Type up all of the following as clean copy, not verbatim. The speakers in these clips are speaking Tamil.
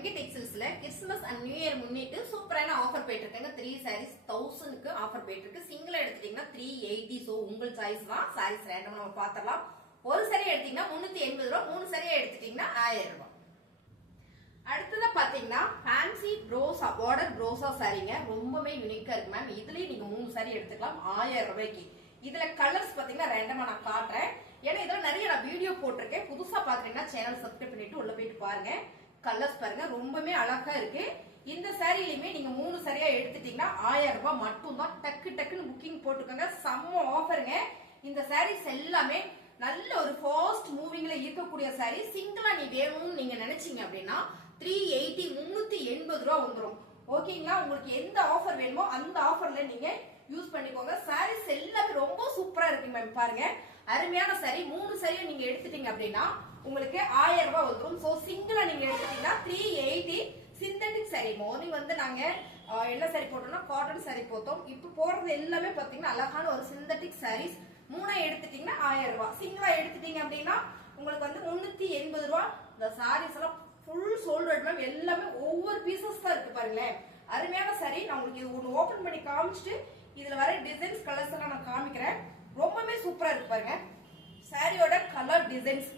Mangai டெக்ஸ்டைல்ஸ்ல Christmas and new year முன்னிட்டு சூப்பரான ஆஃபர் போயிட்டு இருக்காங்க. 3 sarees 1000க்கு ஆஃபர் போயிட்டு இருக்கு. சிங்கிள் எடுத்துட்டீங்கன்னா 380. சோ உங்கள் சாய்ஸ் தான். sarees ரேண்டமா நம்ம பார்த்தறலாம். ஒரு saree எடுத்தீங்கன்னா 380 ரூபாய், 3 saree எடுத்துட்டீங்கன்னா 1000 ரூபாய். அடுத்ததா பாத்தீங்கன்னா ஃபேன்சி ப்ரோசா பார்டர் ப்ரோசா சாரீங்க. ரொம்பவே யூனிக்கா இருக்கு மேம். இதுலயே நீங்க 3 saree எடுத்துக்கலாம் 1000 ரூபாய்க்கு. இதுல கலர்ஸ் பாத்தீங்கன்னா ரேண்டமா நான் காட்டுறேன். ஏன்னா இதெல்லாம் நிறைய நான் வீடியோ போட்டிருக்கேன். புதுசா பாக்குறீங்கன்னா சேனல் சப்ஸ்கிரைப் பண்ணிட்டு உள்ள போயிட்டு பாருங்க. கலர்ஸ் பாருங்க ரொம்பவே அழகா இருக்கு. இந்த சாரிலயுமே நீங்க 3 சரியா எடுத்துட்டீங்கன்னா 1000 ரூபாய் மட்டும் தான். டக்கு டக்குன்னு புக்கிங் போட்டுக்கோங்க. செம்ம ஆஃபருங்க. இந்த சாரீஸ் எல்லாமே நல்ல ஒரு ஃபாஸ்ட் மூவிங்ல இருக்கக்கூடிய சாரி. சிங்கிளா நீ வேணும்னு நீங்க நினைச்சீங்க அப்படின்னா 380 380 ரூபாய் வந்துடும். ஓகேங்களா? உங்களுக்கு எந்த ஆஃபர் வேணுமோ அந்த ஆஃபர்ல நீங்க யூஸ் பண்ணிக்கோங்க. சாரீஸ் எல்லாமே ரொம்ப சூப்பரா இருக்கு மேம். பாருங்க அருமையான சாரி. 3 சாரியை நீங்க எடுத்துட்டீங்க அப்படின்னா உங்களுக்கு 1000 ரூபாய் வந்துடும். சோ சிங்கிளா நீங்க எடுத்துட்டீங்கன்னா 380. சிந்தட்டிக் சாரி மார்னிங் வந்து நாங்க என்ன சாரி போட்டோம்னா காட்டன் சாரி போட்டோம். இப்ப போடுறது எல்லாமே பாத்தீங்கன்னா அழகான ஒரு சிந்தட்டிக் சாரீஸ். 3 எடுத்துட்டீங்கன்னா 1000 ரூபாய். சிங்கிளா எடுத்துட்டீங்க அப்படின்னா உங்களுக்கு வந்து 380 ரூபாய். இந்த சாரீஸ் எல்லாம் ஃபுல் சோல்ட் அவுட் மேம். எல்லாமே ஒவ்வொரு பீசஸ் தான் இருக்கு பாருங்களேன். அருமையான சாரி. நான் உங்களுக்கு இது ஒன்று ஓபன் பண்ணி காமிச்சிட்டு இதுல வர டிசைன்ஸ் கலர்ஸ் எல்லாம் நான் காமிக்கிறேன். ரொம்பவே சூப்பரா இருக்கு பாருங்க. சாரியோட கலர் டிசைன்ஸ்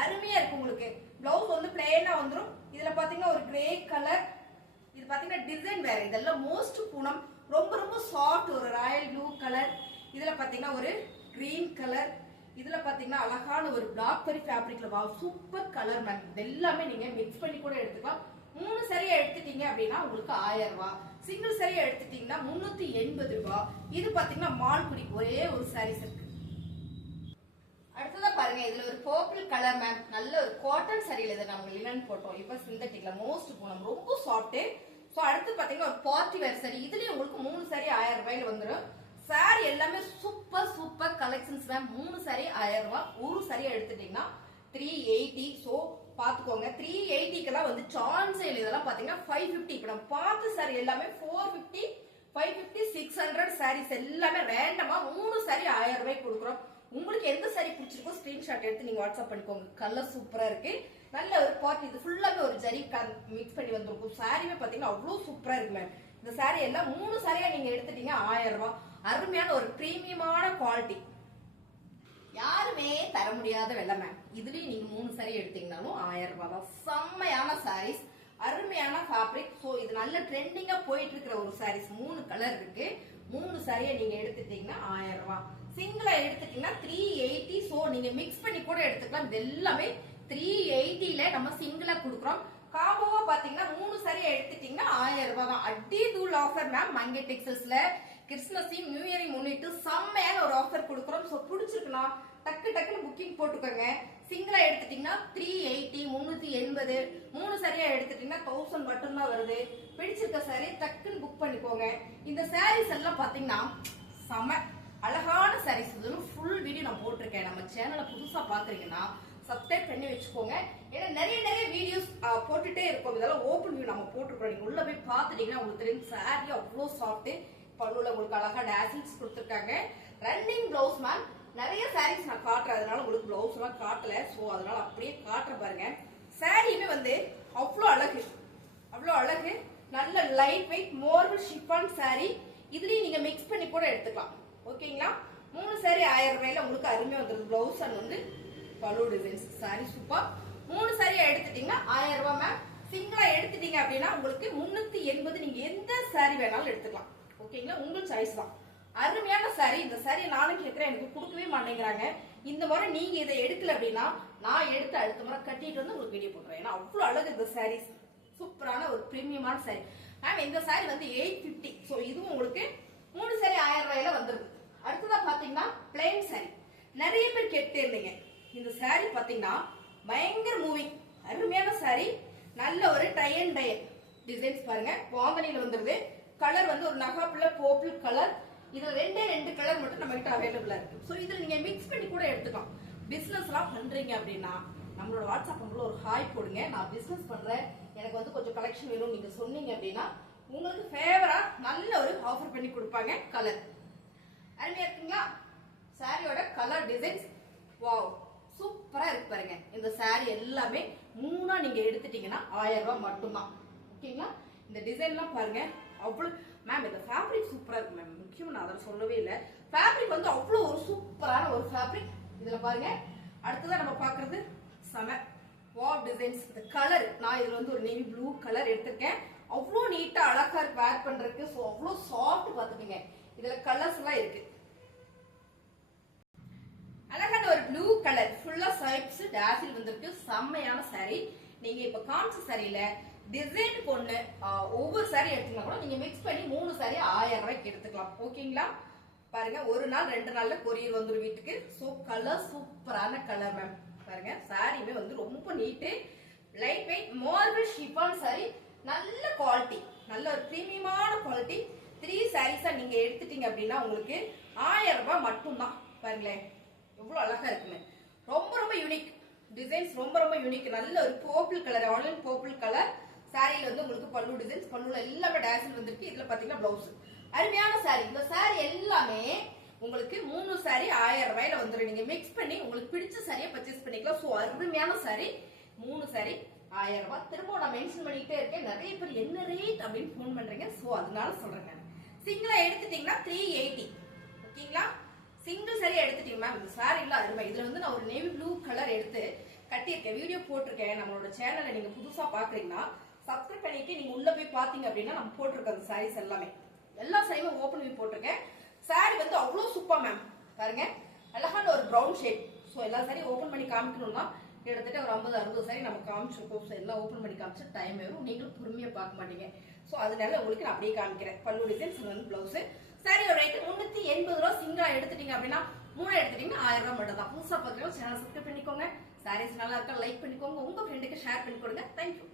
அருமையா இருக்கு. உங்களுக்கு பிளவுஸ் வந்து பிளெயினா வந்துரும். இதுல பாத்தீங்கன்னா ஒரு கிரே கலர், இது பாத்தீங்கன்னா டிசைன் வேற. இதெல்லாம் மோஸ்ட் பூனம். ரொம்ப ரொம்ப சாஃப்ட் ஒரு ராயல் ப்ளூ கலர். இதுல பாத்தீங்கன்னா ஒரு கிரீன் கலர். இதுல பாத்தீங்கன்னா அழகான ஒரு பிளாக் பெரி ஃபேப்ரிக்ல வா சூப்பர் கலர் மேம். இது எல்லாமே நீங்க மிக்ஸ் பண்ணி கூட எடுத்துக்கலாம். 3 சரியா எடுத்துட்டீங்க அப்படின்னா உங்களுக்கு 1000 ரூபாய். சிங்கிள் சரியா எடுத்துட்டீங்கன்னா 380 ரூபாய். இது பாத்தீங்கன்னா மால்குடி ஒரே ஒரு சாரீஸ் இருக்கு. அடுத்ததா பாருங்க இதுல ஒரு பர்பிள் கலர் மேம். நல்ல ஒரு காட்டன் சாரியில இதை நம்ம லினன் போட்டோம். இப்ப சிந்தட்டிக்ல மோஸ்ட் பூனம் ரொம்ப சாஃப்ட். சோ அடுத்து பாத்தீங்கன்னா ஒரு பார்ட்டி வேர் சாரி. இதுலயும் உங்களுக்கு 3 சாரி 1000 ரூபாயில வந்துடும். சாரி எல்லாமே super super collections ma'am. 3 sorry 1000 ரூபாய். ஒரு சாரியா எடுத்துட்டீங்கன்னா 380. சோ பாத்துக்கோங்க 380க்குலாம் வந்து சான்ஸ் இல்லை. இதெல்லாம் பாத்தீங்கன்னா 550. இப்ப நம்ம பார்த்த சாரி எல்லாமே 450 550 600 சாரீஸ் எல்லாமே ரேண்டமா 3 சாரி 1000 ரூபாய்க்கு கொடுக்குறோம். உங்களுக்கு எந்த சாரி பிடிச்சிருக்கோ ஸ்கிரீன்ஷாட் எடுத்து நீங்க வாட்ஸ்அப் பண்ணிக்கோங்க. கலர் சூப்பரா இருக்கு. நல்ல ஒரு பார்ட்டி. இது ஃபுல்லாவே ஒரு ஜரி மிக்ஸ் பண்ணி வந்திருக்கும். சாரியுமே பாத்தீங்கன்னா அவ்வளவு சூப்பரா இருக்கு மேம். இந்த சாரி எல்லாம் 3 சாரியா நீங்க எடுத்துட்டீங்க 1000 ரூபாய். அருமையான ஒரு பிரீமியமான குவாலிட்டி. யாருமே தர முடியாத விலை மேம். இதுலயும் நீங்க 3 சாரி எடுத்தீங்கன்னாலும் 1000 ரூபாய் தான். செம்மையான சாரீஸ், அருமையான ஃபேப்ரிக். சோ இது நல்ல ட்ரெண்டிங்கா போயிட்டு இருக்கிற ஒரு சாரீஸ். 3 கலர் இருக்கு. 3 சாரியை நீங்க எடுத்துட்டீங்கன்னா 1000 ரூபாய். சிங்கிளா எடுத்துட்டீங்கன்னா 380. சோ நீங்க மிக்ஸ் பண்ணி கூட எடுத்துக்கலாம். இது எல்லாமே 380ல நம்ம சிங்கிளா கொடுக்குறோம். காம்போவா பாத்தீங்கன்னா 3 சாரியை எடுத்துட்டீங்கன்னா 1000 ரூபாய் தான். அடி தூள் ஆஃபர் மேம். மங்கை டெக்ஸ்டைல்ஸ்ல கிறிஸ்மஸையும் நியூ இயரையும் முன்னிட்டு செம்மையான ஒரு ஆஃபர் கொடுக்குறோம். சோ பிடிச்சிருக்குன்னா டக்கு டக்குன்னு புக்கிங் போட்டுக்கோங்க. சிங்கிளா எடுத்துட்டீங்கன்னா 380 380. 3 சரியா எடுத்துட்டீங்கன்னா 1000 மட்டும் தான் வருது. பிடிச்சிருக்க சாரி டக்குன்னு புக் பண்ணிக்கோங்க. இந்த சாரீஸ் எல்லாம் பாத்தீங்கன்னா செம அழகான சாரீஸ். இதுவும் ஃபுல் வீடியோ நான் போட்டிருக்கேன். நம்ம சேனலை புதுசா பாக்குறீங்கன்னா சப்ஸ்கிரைப் பண்ணி வச்சுக்கோங்க. ஏன்னா நிறைய வீடியோஸ் போட்டுட்டே இருக்கும். இதெல்லாம் ஓப்பன் வியூ நம்ம போட்டுருக்கோம். நீங்க உள்ள போய் பாத்துட்டீங்கன்னா உங்களுக்கு தெரியும் சாரி அவ்வளவு சாஃப்ட். பல்லுல உங்களுக்கு அழகா டேசில்ஸ் கொடுத்துருக்காங்க. Running blouse ma'am. நிறைய சாரீஸ் நான் காட்டுறேன். அதனால உங்களுக்கு பிளவுஸ் எல்லாம் காட்டல. சோ அதனால அப்படியே காட்டுற பாருங்க. சாரியுமே வந்து அவ்வளவு அழகு, அவ்வளவு அழகு. நல்ல லைட் வெயிட் மோர்வல் ஷிஃபான் சாரி. இதுலயும் நீங்க மிக்ஸ் பண்ணி கூட எடுத்துக்கலாம். ஓகேங்களா? 3 சாரி 1000 ரூபாயில உங்களுக்கு அருமையா வந்துருது. பிளவுஸ் அண்ட் வந்து பல்லு டிசைன்ஸ். Sorry super. 3 சாரியா எடுத்துட்டீங்கன்னா 1000 ரூபாய் மேம். சிங்கிளா எடுத்துட்டீங்க அப்படின்னா உங்களுக்கு 380. நீங்க எந்த சாரி வேணாலும் எடுத்துக்கலாம். ஓகேங்களா? உங்கள் சாய்ஸ் தான். அருமையான சாரி. இந்த சாரி நானும் கேட்கிறேன், எனக்கு கொடுக்கவே மாட்டேங்கிறாங்க. இந்த முறை நீங்க இதை எடுக்கல அப்படின்னா நான் எடுத்து அடுத்த முறை கட்டிட்டு வந்து உங்களுக்கு வீடியோ போட்டுறேன். ஏன்னா அவ்வளவு அழகு இந்த சாரீஸ். சூப்பரான ஒரு பிரீமியமான சாரி மேம். இந்த சாரி வந்து 850. சோ இதுவும் உங்களுக்கு 3 சாரி 1000 ரூபாயில வந்துருது. அடுத்ததா பாத்தீங்கன்னா பிளைன் சாரி. நிறைய பேர் கேட்டே இருந்தீங்க. இந்த சாரி பாத்தீங்கன்னா பயங்கர மூவிங் அருமையான சாரி. நல்ல ஒரு டை அண்ட் டை டிசைன்ஸ் பாருங்க. வாங்கனில வந்துருது. கலர் வந்து ஒரு நகாப்புல பர்பிள் கலர். இதுல 2 கலர் மட்டும் நம்ம கிட்ட அவைலபிளா இருக்கு. சோ இதுல நீங்க மிக்ஸ் பண்ணி கூட எடுத்துக்கலாம். பிசினஸ் எல்லாம் பண்றீங்க அப்படின்னா நம்மளோட வாட்ஸ்அப் நம்பர்ல ஒரு ஹாய் போடுங்க. நான் பிசினஸ் பண்றேன், எனக்கு வந்து கொஞ்சம் கலெக்ஷன் வேணும் நீங்க சொன்னீங்க அப்படின்னா உங்களுக்கு ஃபேவரா நல்ல ஒரு ஆஃபர் பண்ணி கொடுப்பாங்க. கலர் அருமையா இருக்குங்களா? சாரியோட கலர் டிசைன்ஸ் வாவ் சூப்பரா இருக்கு பாருங்க. இந்த saree எல்லாமே மூணா நீங்க எடுத்துட்டீங்கன்னா 1000 ரூபாய் மட்டும்தான். ஓகேங்களா? இந்த டிசைன்லாம் பாருங்க அவ்வளவு மேம். இந்த ஃபேப்ரிக் சூப்பரா இருக்கு மேம். முக்கியமா நான் அதை சொல்லவே இல்லை. ஃபேப்ரிக் வந்து அவ்வளவு ஒரு சூப்பரான ஒரு ஃபேப்ரிக். இதுல பாருங்க அடுத்ததான் நம்ம பாக்குறது செம வாவ் டிசைன்ஸ். இந்த கலர் நான் இதுல வந்து ஒரு நேவி ப்ளூ கலர் எடுத்திருக்கேன். அவ்வளோ நீட்டா அழகா இருக்கு வேர் பண்றதுக்கு. ஸோ அவ்வளோ சாஃப்ட் பார்த்துக்கீங்க. இதுல கலர்ஸ் எல்லாம் இருக்கு. அழகான ஒரு ப்ளூ கலர் ஃபுல்லா சைப்ஸ் டாசில் வந்திருக்கு. செம்மையான saree. நீங்க இப்ப காமிச்ச சாரியில டிசைனுக்கு ஒண்ணு ஒவ்வொரு saree எடுத்தீங்கன்னா கூட நீங்க மிக்ஸ் பண்ணி 3 saree 1000 ரூபாய்க்கு எடுத்துக்கலாம். ஓகேங்களா? பாருங்க ஒரு நாள் 2 நாள்ல கொரியர் வந்துரும் வீட்டுக்கு. ஸோ கலர் சூப்பரான கலர் மேம். பாருங்க சாரியுமே வந்து ரொம்ப neat light weight marble chiffon saree. நல்ல குவாலிட்டி, நல்ல ஒரு பிரீமியமான குவாலிட்டி. 3 சாரீஸா நீங்க எடுத்துட்டீங்க அப்படின்னா உங்களுக்கு 1000 ரூபாய் மட்டும்தான். பாருங்களேன் எவ்வளவு அழகா இருக்குன்னு. ரொம்ப ரொம்ப யூனிக் டிசைன்ஸ். ரொம்ப ரொம்ப யூனிக். நல்ல ஒரு purple colour, online purple colour சாரியில வந்து உங்களுக்கு பல்லு டிசைன்ஸ். பல்லுல எல்லாமே டாசில் வந்திருக்கு. இதுல பாத்தீங்கன்னா பிளவுஸ். அருமையான சாரி. இந்த சாரி எல்லாமே உங்களுக்கு 3 சாரி 1000 ரூபாயில வந்துடும். நீங்க மிக்ஸ் பண்ணி உங்களுக்கு பிடிச்ச சாரியை பர்ச்சேஸ் பண்ணிக்கலாம். ஸோ அருமையான சாரி. 3 சாரி 1000 ரூபாய். திரும்ப நான் மென்ஷன் பண்ணிக்கிட்டே இருக்கேன். நிறைய பேர் என்ன ரேட் அப்படின்னு போன் பண்றீங்க. ஸோ அதனால சொல்றேன். சிங்கிளா எடுத்துட்டீங்கன்னா 380. ஓகேங்களா? சிங்கிள் சாரி எடுத்துட்டீங்க மேம். இந்த சாரி இல்ல அருமை. இதுல வந்து நான் ஒரு நேவி ப்ளூ கலர் எடுத்து கட்டியிருக்கேன். வீடியோ போட்டிருக்கேன். நம்மளோட சேனலை நீங்க புதுசா பாக்குறீங்கன்னா சப்ஸ்கிரைப் பண்ணிட்டு நீங்க உள்ள போய் பாத்தீங்க அப்படின்னா நம்ம போட்டிருக்க அந்த சாரீஸ் எல்லாமே எல்லா சாரியுமே ஓபன் பண்ணி போட்டிருக்கேன். சாரி வந்து அவ்வளவு சூப்பர் மேம். பாருங்க அழகான ஒரு பிரவுன் ஷேட். ஸோ எல்லா சாரியும் ஓபன் பண்ணி காமிக்கணும்னா கிட்டத்தட்ட ஒரு 50-60 சாரி நம்ம காமிச்சிருக்கோம். ஸோ எல்லாம் ஓபன் பண்ணி காமிச்சு டைம் வரும். நீங்களும் பொறுமையா பார்க்க மாட்டீங்க. ஸோ அதனால உங்களுக்கு நான் அப்படியே காமிக்கிறேன். பல்லு டிசைன்ஸ் வந்து பிளவுஸ். சாரியோட ரேட் 380 ரூபா. சிங்கிளா எடுத்துட்டீங்க அப்படின்னா 3 எடுத்துட்டீங்கன்னா 1000 ரூபாய் மட்டும் தான். புதுசா பார்க்குறோம் சேனல் சப்ஸ்கிரைப் பண்ணிக்கோங்க. சாரீஸ் நல்லா இருக்கா லைக் பண்ணிக்கோங்க. உங்க ஃப்ரெண்டுக்கு ஷேர் பண்ணி கொடுங்க. தேங்க்யூ.